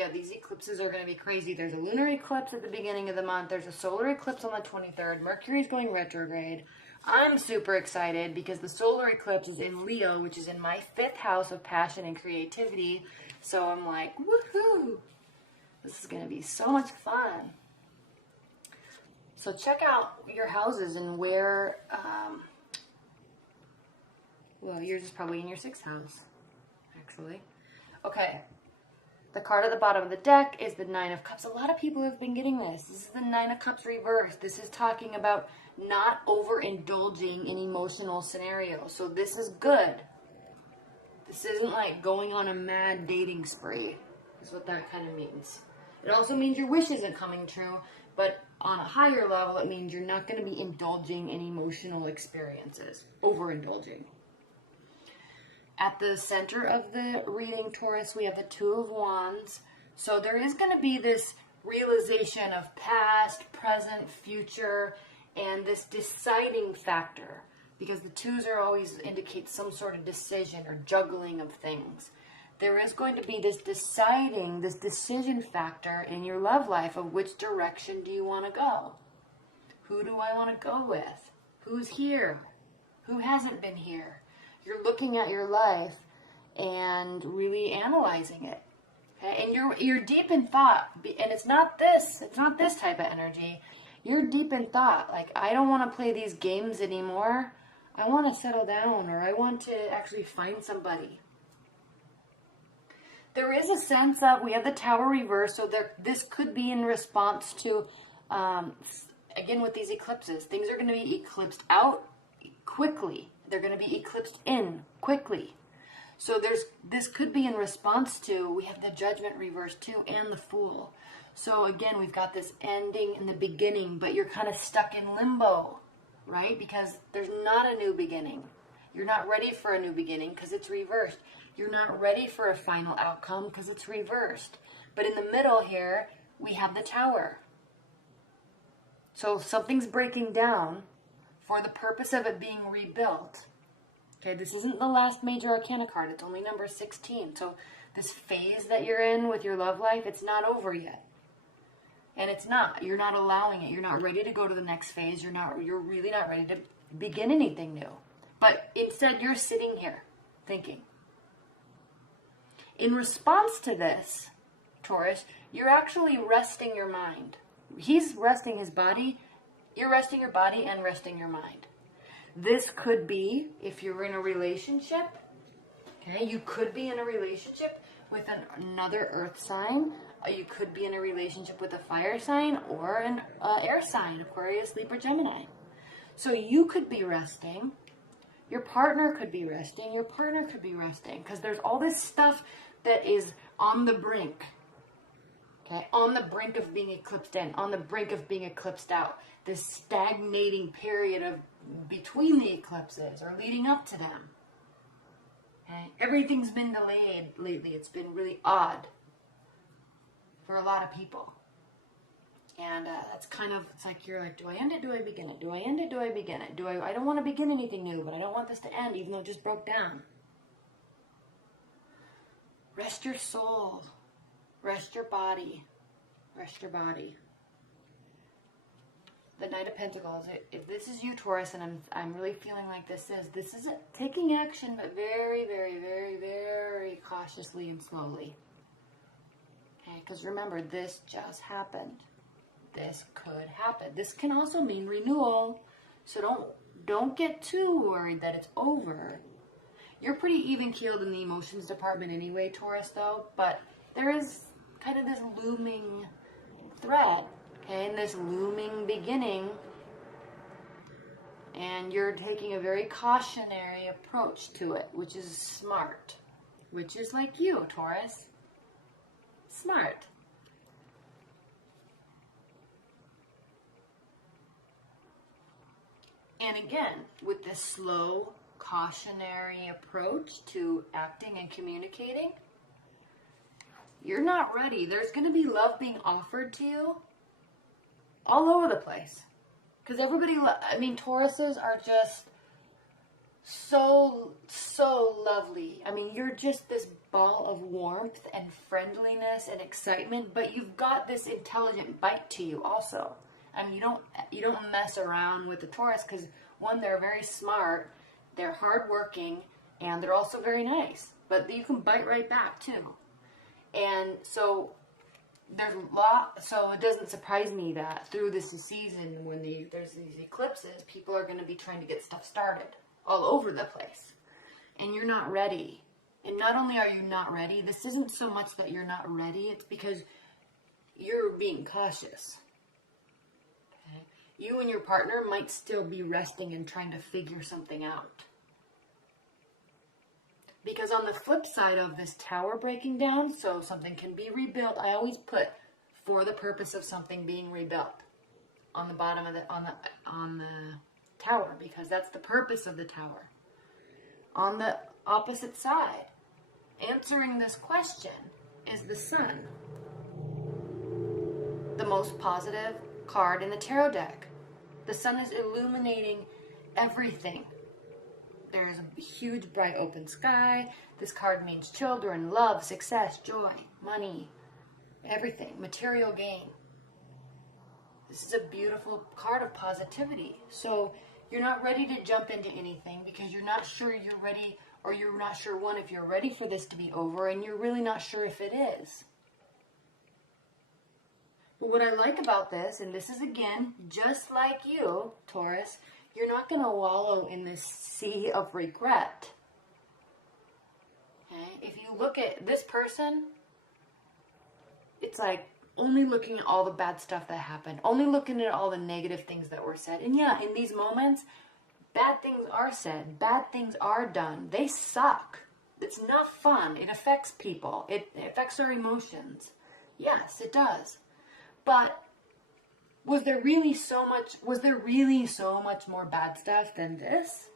Yeah, these eclipses are going to be crazy. There's a lunar eclipse at the beginning of the month. There's a solar eclipse on the 23rd. Mercury's going retrograde. I'm super excited because the solar eclipse is in Leo, which is in my 5th house of passion and creativity. So I'm like, woohoo! This is going to be so much fun. So check out your houses and where, well, yours is probably in your 6th house, actually. Okay. The card at the bottom of the deck is the Nine of Cups. A lot of people have been getting this. This is the Nine of Cups reversed. This is talking about not overindulging in emotional scenarios. So this is good. This isn't like going on a mad dating spree, is what that kind of means. It also means your wish isn't coming true, but on a higher level, it means you're not going to be indulging in emotional experiences, overindulging. At the center of the reading, Taurus, we have the Two of Wands. So there is going to be this realization of past, present, future, and this deciding factor. Because the twos are always indicate some sort of decision or juggling of things. There is going to be this deciding, this decision factor in your love life of which direction do you want to go? Who do I want to go with? Who's here? Who hasn't been here? You're looking at your life and really analyzing it. Okay? And you're deep in thought. And it's not this type of energy. You're deep in thought. Like, I don't want to play these games anymore. I want to settle down, or I want to actually find somebody. There is a sense of, we have the Tower reversed, so this could be in response to, again with these eclipses, things are going to be eclipsed out quickly. They're going to be eclipsed in quickly. So this could be in response to, we have the Judgment reversed too, and the Fool. So again, we've got this ending and the beginning, but you're kind of stuck in limbo, right? Because there's not a new beginning. You're not ready for a new beginning because it's reversed. You're not ready for a final outcome because it's reversed. But in the middle here, we have the Tower. So something's breaking down for the purpose of it being rebuilt. Okay, this isn't the last major arcana card. It's only number 16. So this phase that you're in with your love life, it's not over yet. And it's not. You're not allowing it. You're not ready to go to the next phase. You're really not ready to begin anything new. But instead, you're sitting here thinking. In response to this, Taurus, you're actually resting your mind. He's resting his body. You're resting your body and resting your mind. This could be, if you're in a relationship, okay, you could be in a relationship with another earth sign. You could be in a relationship with a fire sign or an air sign, Aquarius, Libra, Gemini. So you could be resting. Your partner could be resting. Your partner could be resting. Because there's all this stuff that is on the brink. Okay? On the brink of being eclipsed in. On the brink of being eclipsed out. This stagnating period of between the eclipses or leading up to them. Okay? Everything's been delayed lately. It's been really odd for a lot of people. And that's kind of, it's like, you're like, do I end it? Do I begin it? Do I end it? Do I begin it? I don't want to begin anything new, but I don't want this to end, even though it just broke down. Rest your soul. Rest your body. Rest your body. The Knight of Pentacles. If this is you, Taurus, and I'm really feeling like this is it. Taking action, but very, very, very, very cautiously and slowly. Okay, because remember, this just happened. This could happen. This can also mean renewal. So don't get too worried that it's over. You're pretty even-keeled in the emotions department anyway, Taurus, though. But there is kind of this looming threat, okay, and this looming beginning. And you're taking a very cautionary approach to it, which is smart. Which is like you, Taurus. Smart. And again, with this slow, cautionary approach to acting and communicating, you're not ready. There's going to be love being offered to you all over the place. Because everybody, Tauruses are just so so lovely. I mean, you're just this ball of warmth and friendliness and excitement, but you've got this intelligent bite to you also. I mean, you don't mess around with the Taurus because, one, they're very smart, they're hardworking, and they're also very nice. But you can bite right back too. And so there's a lot. So it doesn't surprise me that through this season, when there's these eclipses, people are going to be trying to get stuff started all over the place, and you're not ready. And not only are you not ready, this isn't so much that you're not ready, it's because you're being cautious. Okay? You and your partner might still be resting and trying to figure something out. Because on the flip side of this tower breaking down, so something can be rebuilt, I always put for the purpose of something being rebuilt on the bottom of on the tower, because that's the purpose of the tower. On the opposite side, answering this question, is the Sun. The most positive card in the tarot deck. The Sun is illuminating everything. There's a huge bright open sky. This card means children, love, success, joy, money, everything, material gain. This is a beautiful card of positivity. So you're not ready to jump into anything because you're not sure you're ready, or you're not sure, one, if you're ready for this to be over, and you're really not sure if it is. But what I like about this, and this is again, just like you, Taurus, you're not going to wallow in this sea of regret. Okay? If you look at this person, it's like only looking at all the bad stuff that happened, only looking at all the negative things that were said. And yeah, in these moments, bad things are said, bad things are done. They suck. It's not fun. It affects people. It affects our emotions. Yes, it does. But was there really so much more bad stuff than this?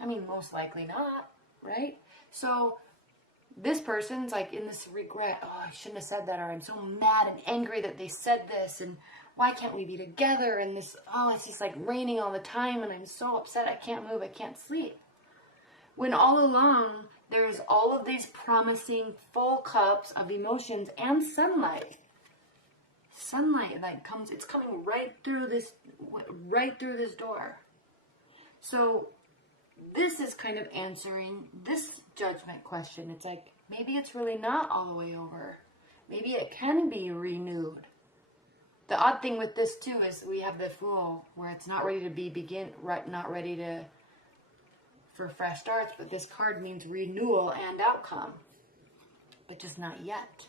I mean, most likely not, right? So this person's like in this regret. Oh, I shouldn't have said that, or I'm so mad and angry that they said this, and why can't we be together? And this, oh, it's just like raining all the time, and I'm so upset I can't move, I can't sleep. When all along, there's all of these promising full cups of emotions and sunlight. Sunlight it's coming right through this door. So this is kind of answering this judgment question. It's like, maybe it's really not all the way over. Maybe it can be renewed. The odd thing with this too is we have the Fool, where it's not ready to not ready for fresh starts, but this card means renewal and outcome, but just not yet.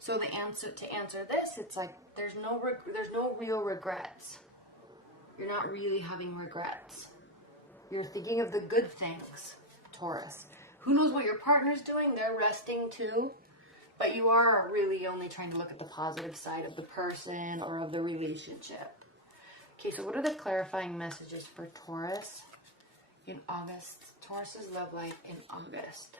So to answer this, it's like there's no real regrets. You're not really having regrets. You're thinking of the good things, Taurus. Who knows what your partner's doing? They're resting too. But you are really only trying to look at the positive side of the person or of the relationship. Okay, so what are the clarifying messages for Taurus in August? Taurus's love life in August.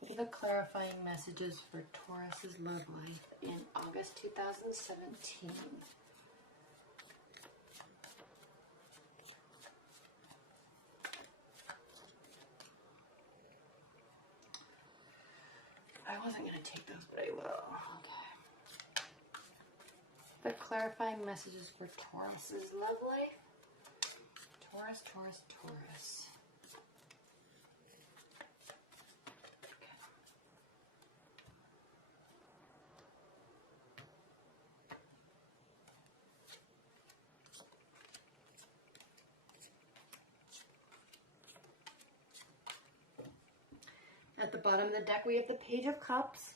What are the clarifying messages for Taurus's love life in August 2017? I wasn't going to take those, but I will. Okay. The clarifying messages for Taurus's love life. Taurus, Taurus, Taurus. At the bottom of the deck, we have the Page of Cups.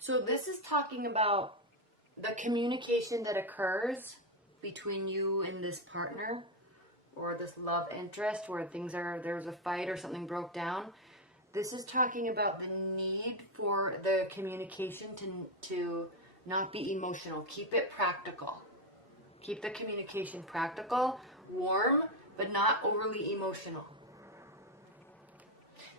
So this is talking about the communication that occurs between you and this partner, or this love interest, where there was a fight or something broke down. This is talking about the need for the communication to not be emotional. Keep it practical. Keep the communication practical, warm, but not overly emotional.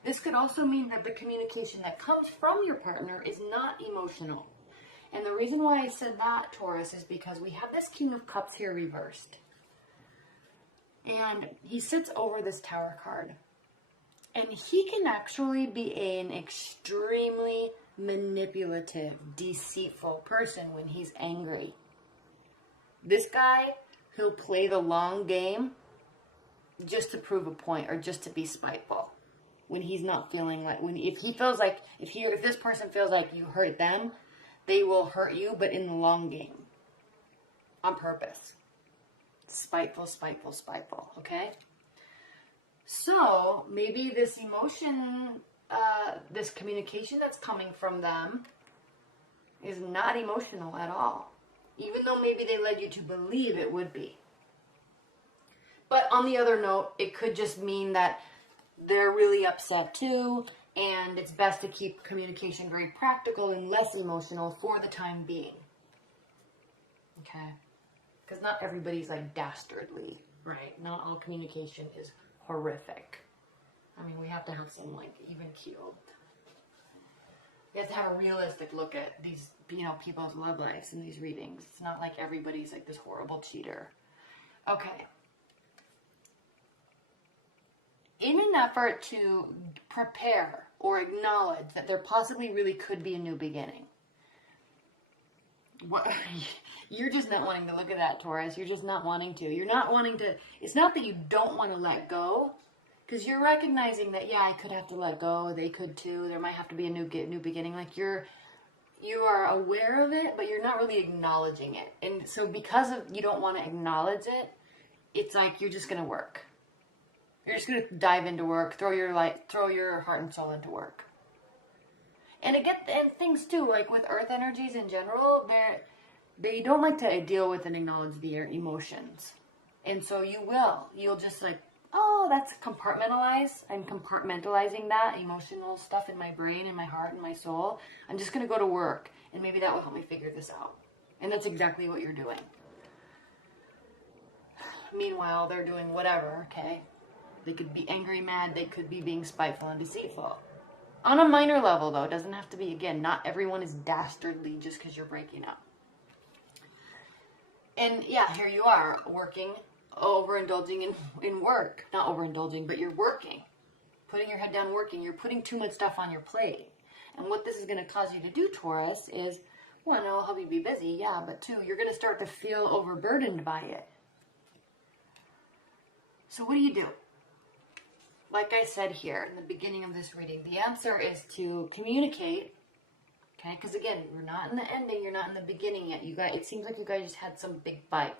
This could also mean that the communication that comes from your partner is not emotional. And the reason why I said that, Taurus, is because we have this King of Cups here reversed. And he sits over this Tower card. And he can actually be an extremely manipulative, deceitful person when he's angry. This guy, he'll play the long game just to prove a point or just to be spiteful. When he's not feeling like, if this person feels like you hurt them, they will hurt you, but in the long game. On purpose. Spiteful, spiteful, spiteful, okay? So, maybe this emotion, this communication that's coming from them is not emotional at all. Even though maybe they led you to believe it would be. But on the other note, it could just mean that they're really upset too, and it's best to keep communication very practical and less emotional for the time being. Okay? Because not everybody's like dastardly, right? Not all communication is horrific. I mean, we have to have some like even keeled. We have to have a realistic look at these, people's love lives in these readings. It's not like everybody's like this horrible cheater. Okay. In an effort to prepare or acknowledge that there possibly really could be a new beginning. What, you're just not wanting to look at that, Taurus. You're just not wanting to. You're not wanting to. It's not that you don't want to let go, because you're recognizing that, yeah, I could have to let go. They could too. There might have to be a new beginning. Like you are aware of it, but you're not really acknowledging it. And so because you don't want to acknowledge it, it's like you're just going to work. You're just going to dive into work, throw your heart and soul into work. And things too, like with earth energies in general, they don't like to deal with and acknowledge their emotions. And so you'll just like, oh, that's compartmentalized. I'm compartmentalizing that emotional stuff in my brain and my heart and my soul. I'm just going to go to work, and maybe that will help me figure this out. And that's exactly what you're doing. Meanwhile, they're doing whatever, okay? They could be angry, mad. They could be being spiteful and deceitful. On a minor level, though. It doesn't have to be, again, not everyone is dastardly just because you're breaking up. And, yeah, here you are, working, overindulging in work. Not overindulging, but you're working. Putting your head down working. You're putting too much stuff on your plate. And what this is going to cause you to do, Taurus, is, one, it'll help you be busy, yeah, but two, you're going to start to feel overburdened by it. So what do? Like I said here in the beginning of this reading, the answer is to communicate, okay? Because again, you're not in the ending, you're not in the beginning yet. It seems like you guys just had some big fight.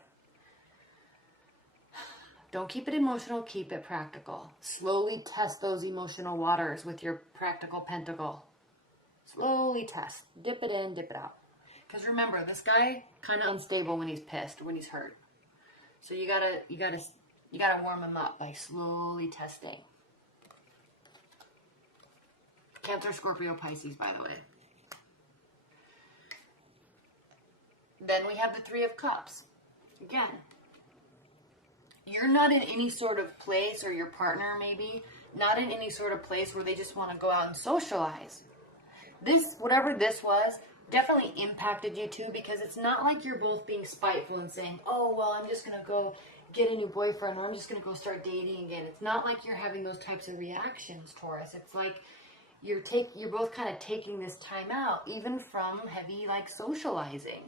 Don't keep it emotional, keep it practical. Slowly test those emotional waters with your practical pentacle. Slowly test. Dip it in, dip it out. Because remember, this guy kind of unstable when he's pissed, when he's hurt. So you gotta warm him up by slowly testing. Cancer, Scorpio, Pisces, by the way. Then we have the Three of Cups. Again, you're not in any sort of place, or your partner maybe, not in any sort of place where they just want to go out and socialize. Whatever this was, definitely impacted you too, because it's not like you're both being spiteful and saying, oh, well, I'm just going to go get a new boyfriend, or I'm just going to go start dating again. It's not like you're having those types of reactions, Taurus. It's like you're both kind of taking this time out, even from heavy like socializing.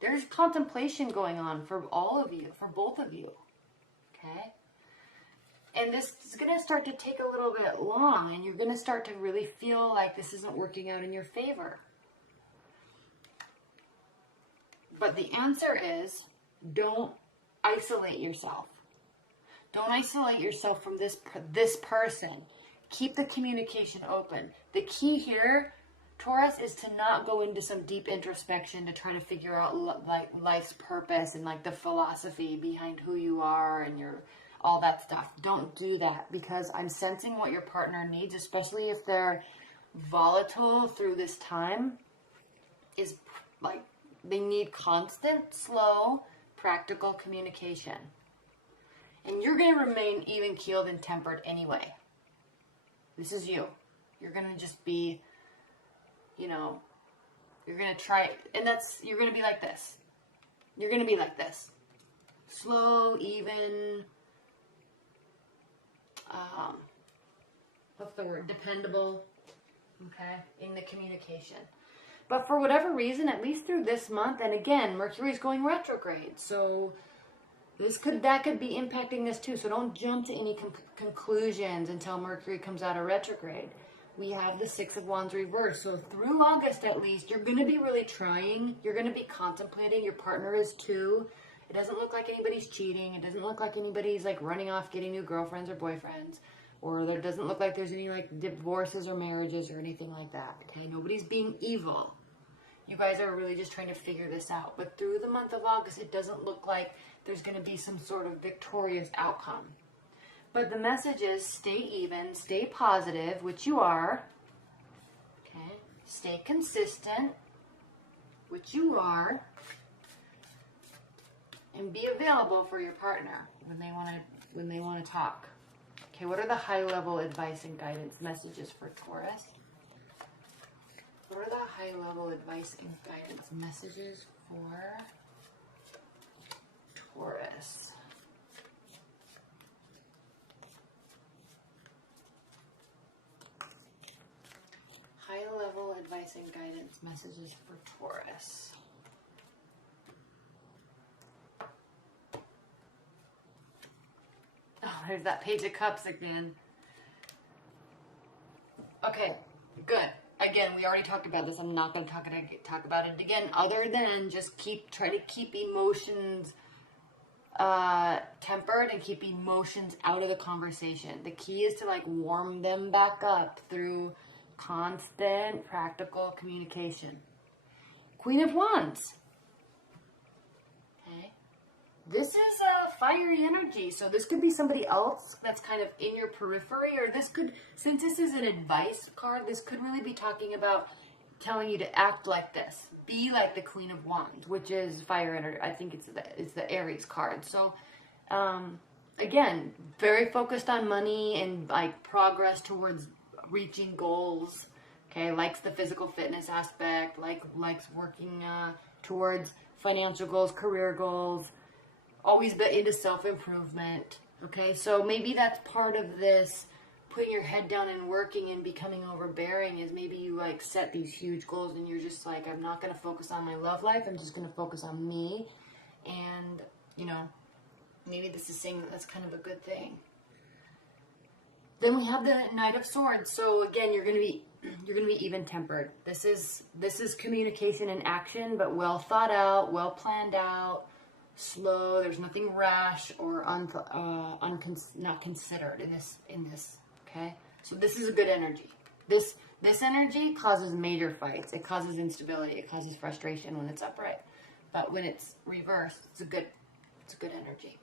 There's contemplation going on for all of you, for both of you. Okay? And this is going to start to take a little bit long, and you're going to start to really feel like this isn't working out in your favor. But the answer is, don't isolate yourself. Don't isolate yourself from this person. Keep the communication open. The key here, Taurus, is to not go into some deep introspection to try to figure out like life's purpose and like the philosophy behind who you are and all that stuff. Don't do that, because I'm sensing what your partner needs, especially if they're volatile through this time, is like they need constant, slow, practical communication. And you're going to remain even-keeled and tempered anyway. This is you. You're going to just be, you're going to try, and you're going to be like this. You're going to be like this. Slow, even, what's the word? Dependable, okay, in the communication. But for whatever reason, at least through this month, and again, Mercury's going retrograde, so that could be impacting this too. So don't jump to any conclusions until Mercury comes out of retrograde. We have the Six of Wands reversed. So through August at least, you're going to be really trying. You're going to be contemplating. Your partner is too. It doesn't look like anybody's cheating. It doesn't look like anybody's like running off getting new girlfriends or boyfriends. Or there doesn't look like there's any like divorces or marriages or anything like that. Okay, nobody's being evil. You guys are really just trying to figure this out. But through the month of August, it doesn't look like there's going to be some sort of victorious outcome. But the message is stay even, stay positive, which you are. Okay, stay consistent, which you are. And be available for your partner when they want to talk. Okay, what are the high-level advice and guidance messages for Taurus? What are the high-level advice and guidance messages for Taurus? High-level advice and guidance messages for Taurus. Oh, there's that Page of Cups again. Okay, good. Again, we already talked about this. I'm not going to talk about it again, other than just try to keep emotions tempered and keep emotions out of the conversation. The key is to like warm them back up through constant practical communication. Queen of Wands. Okay. This is a fiery energy, so this could be somebody else that's kind of in your periphery, or this could, since this is an advice card, this could really be talking about telling you to act like this. Be like the Queen of Wands, which is fire energy. I think it's the Aries card. So, again, very focused on money and like progress towards reaching goals. Okay, likes the physical fitness aspect, likes working towards financial goals, career goals. Always been into self-improvement. Okay, so maybe that's part of this putting your head down and working and becoming overbearing, is maybe you like set these huge goals and you're just like, I'm not going to focus on my love life. I'm just going to focus on me. And, you know, maybe this is saying that that's kind of a good thing. Then we have the Knight of Swords. So again, you're going to be even tempered. This is communication and action, but well thought out, well planned out. Slow. There's nothing rash or not considered in this. Okay, so this is a good energy. This energy causes major fights. It causes instability. It causes frustration when it's upright, but when it's reversed, it's a good energy.